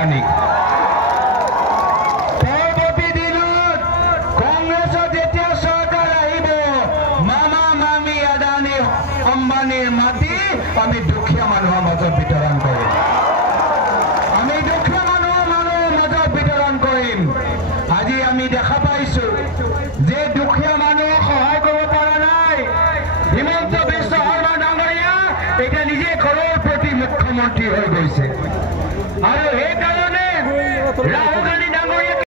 আম্বানীক পৰৱৰ্তী দিনত কংগ্ৰেছৰ যেতিয়া চৰকাৰ আহিব মামা মামী আদানী আম্বানীৰ মাটি আমি দুখীয়া মানুহৰ মাজত বিতৰণ কৰিম আমি দুখীয়া মানুহৰ মাজত বিতৰণ কৰিম আজি আমি দেখা পাইছো যে দুখীয়া মানুহক সহায় কৰিব পৰা নাই হিমন্ত বিশ্ব শৰ্মা ডাঙৰীয়া এতিয়া নিজে ঘৰৰ প্ৰতি মুখ্যমন্ত্ৰী হৈ গৈছে আৰু সেইকাৰণে